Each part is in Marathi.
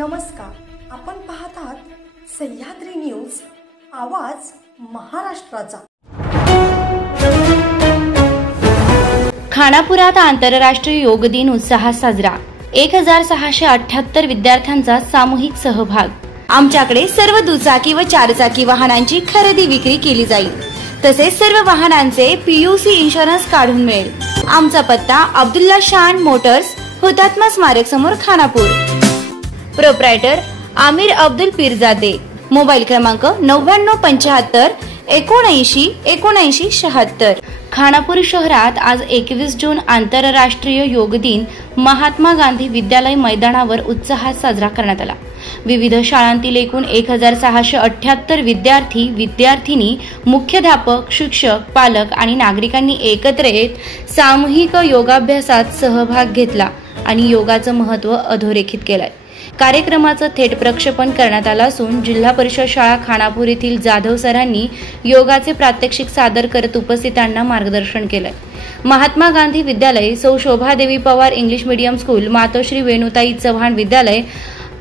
नमस्कार, आपण पाहत आहात सह्याद्री न्यूज, आवाज महाराष्ट्राचा। खानापुरात आंतरराष्ट्रीय योग दिन उत्साहात साजरा। 1678 विद्यार्थ्यांचा सामूहिक सहभाग। आमच्याकडे सर्व दुचाकी व चारचाकी वाहनांची खरेदी विक्री केली जाईल, तसेच सर्व वाहनांचे पीयूसी इन्शुरन्स काढून मिळेल। आमचा पत्ता अब्दुल्ला शान मोटर्स, हुतात्मा स्मारक समोर, खानापूर। प्रोप्रायटर आमिर अब्दुल पीरजादे। मोबाईल क्रमांक 9975 79 79 76। खानापूर शहरात आज 21 जून आंतरराष्ट्रीय योग दिन महात्मा गांधी विद्यालय मैदानावर उत्साहात साजरा करण्यात आला। विविध शाळांतील एकूण 1678 विद्यार्थी, विद्यार्थिनी, मुख्याध्यापक, शिक्षक, पालक आणि नागरिकांनी एकत्र येत सामूहिक योगाभ्यासात सहभाग घेतला आणि योगाचं महत्त्व अधोरेखित केलंय। कार्यक्रमाचं थेट प्रक्षेपण करण्यात आलं असून जिल्हा परिषद शाळा खानापूर येथील जाधव सरांनी योगाचे प्रात्यक्षिक सादर करत उपस्थितांना मार्गदर्शन केलंय। महात्मा गांधी विद्यालय, सौ Shobhadevi Pawar English medium school, Matoshri Venutai Chavan विद्यालय,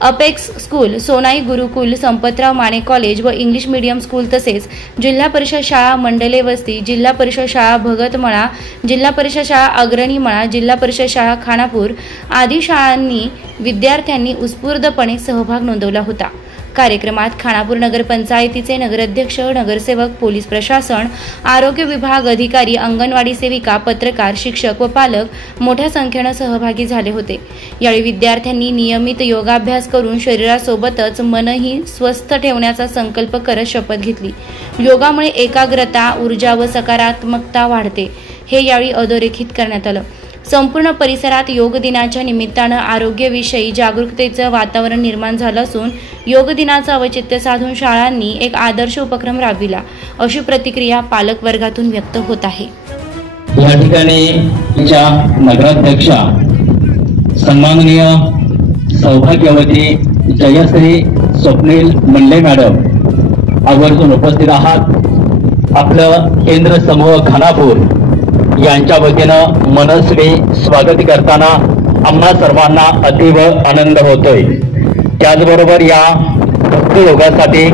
Apex school, Sonai Gurukul, Sampatrao Mane college व इंग्लिश मीडियम स्कूल, तसेच जिल्हा परिषद शाळा मंडले वस्ती, जिल्हा परिषद शाळा भगतमळा, जिल्हा परिषद शाळा अग्रणीमळा, जिल्हा परिषद शाळा खानापूर आदी शाळांनी विद्यार्थ्यांनी उत्स्फूर्तपणे सहभाग नोंदवला होता। कार्यक्रमात खानापूर नगर पंचायतीचे नगराध्यक्ष, नगरसेवक, पोलीस प्रशासन, आरोग्य विभाग अधिकारी, अंगणवाडी सेविका, पत्रकार, शिक्षक व पालक मोठ्या संख्येने सहभागी झाले होते। यावेळी विद्यार्थ्यांनी नियमित योगाभ्यास करून शरीरासोबतच मनही स्वस्थ ठेवण्याचा संकल्प करत शपथ घेतली। योगामुळे एकाग्रता, ऊर्जा व सकारात्मकता वाढते, हे यावेळी अधोरेखित करण्यात आलं। संपूर्ण परिसरात योग दिनाच्या निमित्तानं आरोग्याविषयी जागरूकतेचं वातावरण निर्माण झालं असून योग दिनाचं औचित्य साधून शाळांनी एक आदर्श उपक्रम राबविला, अशी प्रतिक्रिया पालक वर्गातून व्यक्त होत आहे। या ठिकाणी नगराध्यक्षा सन्माननीय सौभाग्यवती जयश्री स्वप्नील मंडले मॅडम आवर्जून उपस्थित आहात। आपलं केंद्र समूह खानापूर यांच्या वतीनं मनस्वी स्वागत करताना आम्हा सर्वांना अतीव आनंद होतोय। त्याचबरोबर या भक्त योगासाठी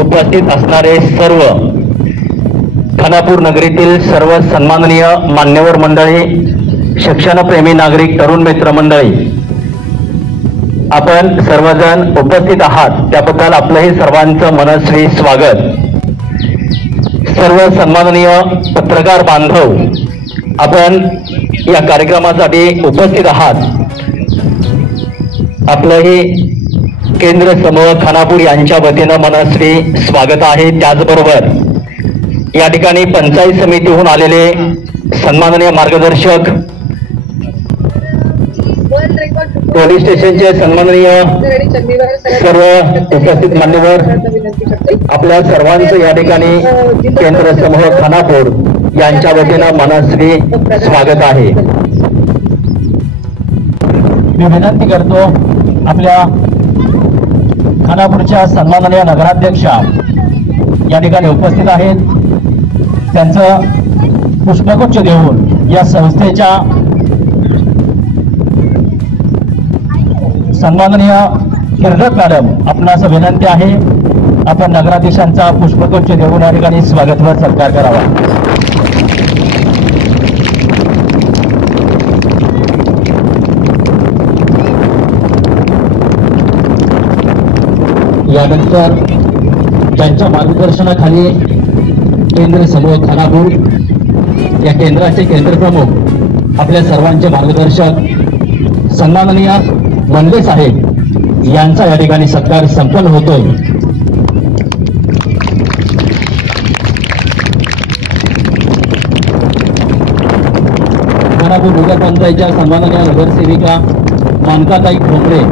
उपस्थित असणारे सर्व खानापूर नगरीतील सर्व सन्माननीय मान्यवर मंडळी, शिक्षणप्रेमी नागरिक, तरुण मित्र मंडळी, आपण सर्वजण उपस्थित आहात त्याबद्दल आपलंही सर्वांचं मनस्वी स्वागत। सर्व सन्माननीय पत्रकार बांधव, आपण या कार्यक्रमासाठी उपस्थित आहात, आपलंही केंद्र समूह खानापूर यांच्या वतीनं मनस्वी स्वागत आहे। त्याचबरोबर या ठिकाणी पंचायत समितीहून आलेले सन्माननीय मार्गदर्शक, पोलीस स्टेशनचे सन्माननीय सर्व उपस्थित मान्यवर, आपल्या सर्वांचं या ठिकाणी केंद्र समूह खानापूर यांच्या वतीनं मनस्वी स्वागत आहे। मी विनंती करतो आपल्या खानापूरच्या सन्माननीय नगराध्यक्षा या ठिकाणी उपस्थित आहेत, त्यांचं पुष्पगुच्छ देऊन या संस्थेच्या सन्माननीय किर्डक मॅडम, आपणास विनंती आहे आपण नगराध्यक्षांचा पुष्पगुच्छ देऊन या ठिकाणी स्वागतवर सत्कार करावा। यानंतर ज्यांच्या मार्गदर्शनाखाली केंद्र समूह खानापूर या केंद्राचे केंद्रप्रमुख, आपल्या सर्वांचे मार्गदर्शक सन्माननीय मंडले साहेब यांचा या ठिकाणी सत्कार संपन्न होतोय। खानापूर नगर पंचायतच्या सन्माननीय नगरसेविका मानकाताई खोपडे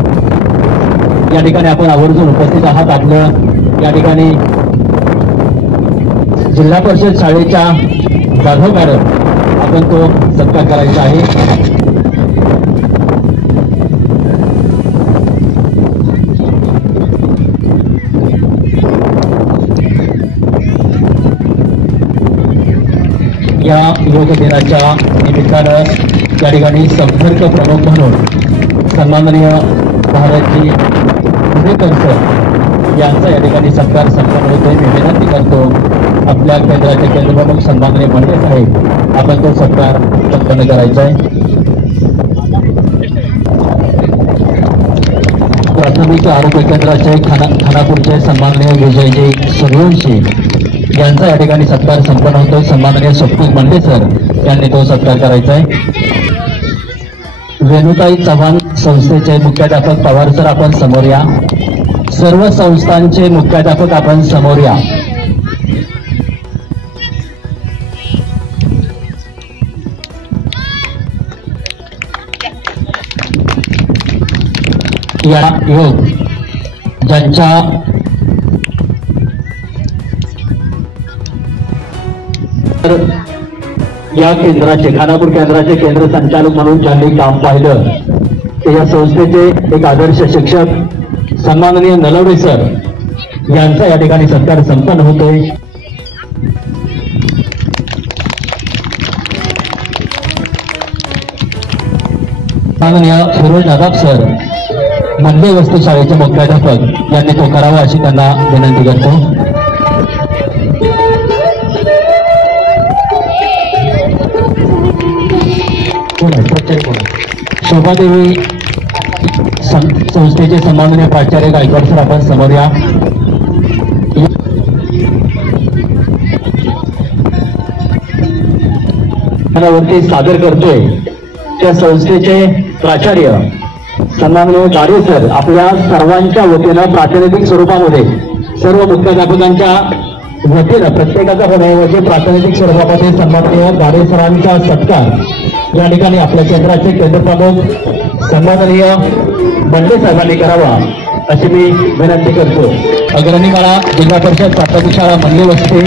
या ठिकाणी आपण आवर्जून उपस्थित आहात। आपलं या ठिकाणी जिल्हा परिषद शाळेच्या जाधव मॅडम, आपण तो सत्कार करायचा आहे। या योग दिनाच्या निमित्तानं या ठिकाणी संपर्क प्रमुख म्हणून सन्माननीय भारतजी पुणेकर सर यांचा या ठिकाणी सत्कार संपन्न होतोय. मी विनंती करतो आपल्या केंद्राचे केंद्रप्रमुख सन्माननीय मंडळे साहेब आपण तो सत्कार संपन्न करायचा आहे. प्राथमिक आरोग्य केंद्राचे खानापूरचे सन्माननीय विजयजी सूर्यवंशी यांचा या ठिकाणी सत्कार संपन्न होतोय. सन्माननीय स्वप्नील मंडे सर यांनी तो सत्कार करायचा आहे. वेणुताई चव्हाण संस्थेचे मुख्याध्यापक पवार सर आपण समोर या. सर्व संस्थांचे मुख्याध्यापक आपण समोर या. या योग ज्यांच्या या केंद्राचे खानापूर केंद्राचे केंद्र संचालक म्हणून ज्यांनी काम पाहिलं ते या संस्थेचे एक आदर्श शिक्षक सन्माननीय नलवडे सर यांचा या ठिकाणी सत्कार संपन्न होतोय. सन्माननीय फिरोज नदाब सर मंडे वस्तू शाळेचे मुख्याध्यापक यांनी तो करावा अशी त्यांना विनंती करतो. शोभादेवी संस्थेचे सन्माननीय प्राचार्य गायकवाड सर आपण समोर या. वरती सादर करतोय त्या संस्थेचे प्राचार्य सन्माननीय गाडे सर आपल्या सर्वांच्या वतीनं प्रातिनिधिक स्वरूपामध्ये सर्व मुख्याध्यापकांच्या वतीनं प्रत्येकाचा होण्याऐवजी प्रातिनिधिक स्वरूपामध्ये सन्माननीय गाडे सरांचा सत्कार या ठिकाणी आपल्या केंद्राचे केंद्रप्रमुख सन्माननीय बंडे साहेबांनी करावा अशी मी विनंती करतो. अग्रणीमाळा जिल्हा परिषद प्राथमिक शाळा मंडे वस्ती,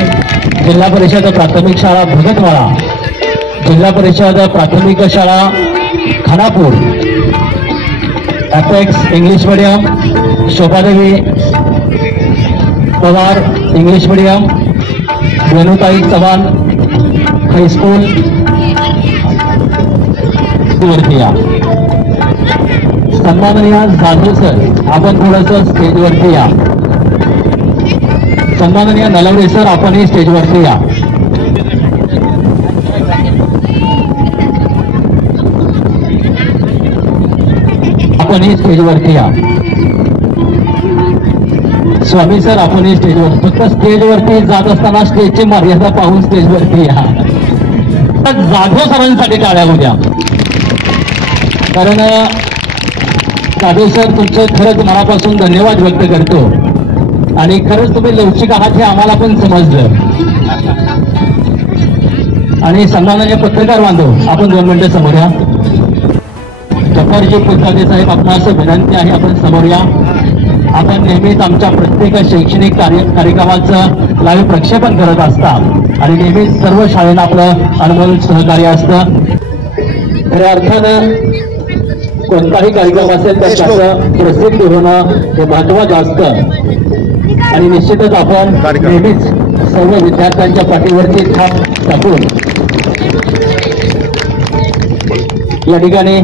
जिल्हा परिषद प्राथमिक शाळा भगतवाडा, जिल्हा परिषद प्राथमिक शाळा Khanapur, Apex English medium, Shobhadevi Pawar English medium, Venutai Chavan high school वरती या. सन्माननीय जाधव सर आपण थोडंसं स्टेजवरती या. सन्माननीय नलवडे सर आपणही स्टेजवरती या. आपणही स्टेजवरती या. स्वामी सर आपणही स्टेजवर, फक्त स्टेजवरती जात असताना स्टेजची मर्यादा पाहून स्टेजवरती या. जाधव सरांसाठी टाळ्या होत्या, कारण जाधव सर तुमचं खरंच मनापासून धन्यवाद व्यक्त करतो आणि खरंच तुम्ही लवचिक आहात हे आम्हाला पण समजलं. आणि सन्माननीय पत्रकार बांधव आपण 2 मिनिटं समोर या. जफरजी पुलकाते साहेब आपणास विनंती आहे आपण समोर या. आपण नेहमीच आमच्या प्रत्येक शैक्षणिक कार्यक्रमाचं लाईव्ह प्रक्षेपण करत असता आणि नेहमीच सर्व शाळेनं आपलं अनमोल सहकार्य असतं. खऱ्या अर्थानं कोणताही कार्यक्रम असेल तर त्याचं प्रसिद्ध होणं हे महत्वाचं असतं आणि निश्चितच आपण नेहमीच सर्व विद्यार्थ्यांच्या पाठीवरची थाप टाकून या ठिकाणी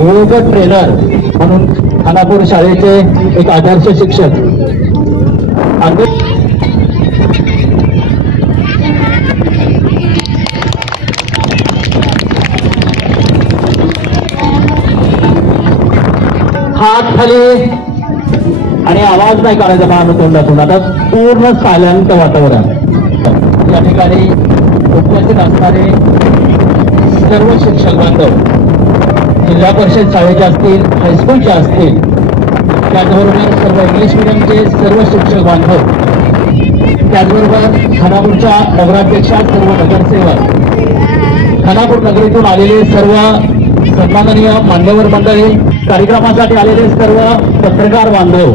योग ट्रेनर म्हणून खानापूर शाळेचे एक आदर्श शिक्षक हात खाली आणि आवाज नाही काढायचा बाहेर तोंडातून. आता पूर्ण सायलेंट वातावरण. या ठिकाणी उपस्थित असणारे सर्व शिक्षक बांधव जिल्हा परिषद शाळेचे असतील, हायस्कूलचे असतील, त्याचबरोबर सर्व इंग्लिश मिडियमचे सर्व शिक्षक बांधव, त्याचबरोबर खानापूरच्या नगराध्यक्षा, सर्व नगरसेवक, खानापूर नगरीतून आलेले सर्व सन्माननीय मान्यवर मंडळी, कार्यक्रमासाठी आलेले सर्व पत्रकार बांधव,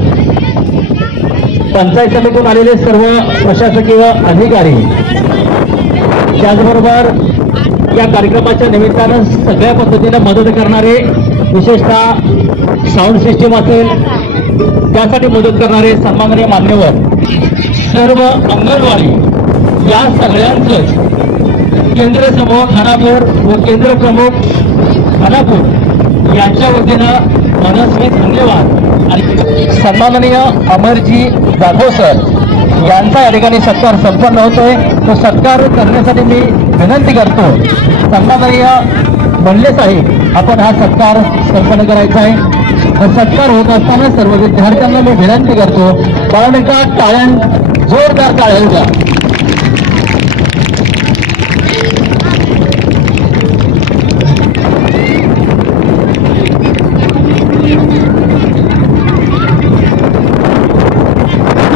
पंचायत समितीतून आलेले सर्व प्रशासकीय अधिकारी, त्याचबरोबर या कार्यक्रमाच्या निमित्तानं सगळ्या पद्धतीने मदत करणारे, विशेषतः साऊंड सिस्टीम असेल त्यासाठी मदत करणारे सन्माननीय मान्यवर, सर्व अंगणवाडी, या सगळ्यांचंच केंद्र समूह खानापूर व केंद्र प्रमुख खानापूर यांच्या वतीनं मनस्वी धन्यवाद आणि सन्माननीय अमरजी जाधव सर यांचा या ठिकाणी सत्कार संपन्न होतोय. तो सत्कार करण्यासाठी मी विनंती करतो सन्माननीय मंडले साहेब, आपण हा सत्कार संपन्न करायचा आहे. हा सत्कार होत असताना सर्व विद्यार्थ्यांना मी विनंती करतो, बाळांचा टाळ्यां जोरदार टाळ्या द्या.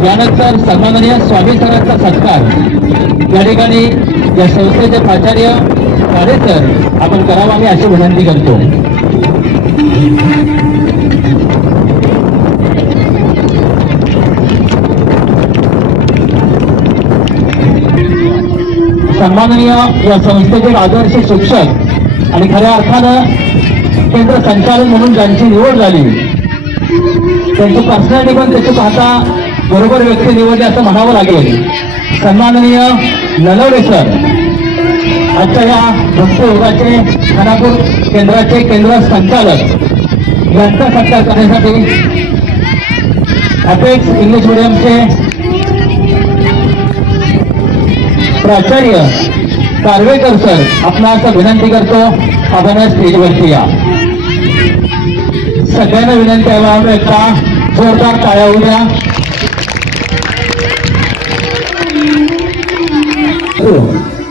यानंतर सन्माननीय स्वामी सरांचा सत्कार या ठिकाणी या संस्थेचे प्राचार्य काळे सर आपण करावा मी अशी विनंती करतो. सन्माननीय या संस्थेचे आदर्श शिक्षक आणि खऱ्या अर्थानं केंद्र संचालक म्हणून ज्यांची निवड झाली त्यांची पर्सनॅलिटी पण त्याची पाहता बरोबर व्यक्ती निवडली असं म्हणावं लागेल. सन्माननीय नलवडे सर आजच्या या भक्तयोगाचे खानापूर केंद्राचे केंद्र संचालक यांचा सत्कार करण्यासाठी अपेक्स इंग्लिश मीडियमचे प्राचार्य कारवेकर सर आपणास विनंती करतो आपण स्टेजवरती या. सगळ्यांना विनंती आहे एकदा जोरदार टाळ्या होऊ द्या.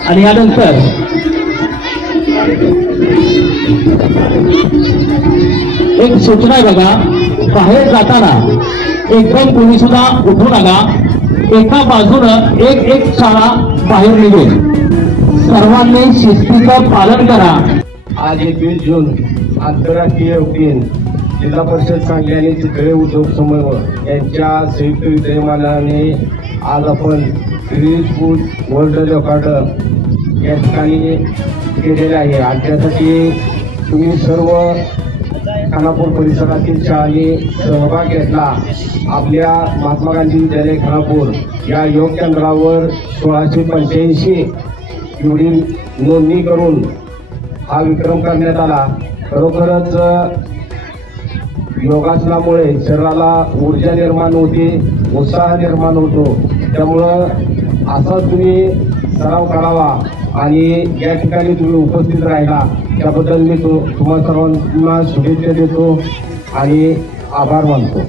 आणि यानंतर एक सूचना आहे बघा, बाहेर जाताना एकदम कोणी सुद्धा उठू नका. एका बाजूनं एक शाळा बाहेर निघेल. सर्वांनी शिस्तीचं पालन करा. आज 21 जून आंतरराष्ट्रीय योग दिन जिल्हा परिषद सांगली आणि चितळे उद्योग समूह यांच्या संयुक्त विद्यमानाने आज आपण गिनीज बुक वर्ल्ड रेकॉर्ड या ठिकाणी केलेले आहे. आणि त्यासाठी तुम्ही सर्व खानापूर परिसरातील शाळांनी सहभाग घेतला. आपल्या महात्मा गांधी विद्यालय खानापूर या योग केंद्रावर 1685 एवढी नोंदणी करून हा विक्रम करण्यात आला. खरोखरच योगासनामुळे शरीराला ऊर्जा निर्माण होते, उत्साह निर्माण होतो. त्यामुळं असा तुम्ही सराव करावा आणि या ठिकाणी तुम्ही उपस्थित राहिला त्याबद्दल मी तुम्हा सर्वांना शुभेच्छा देतो आणि आभार मानतो.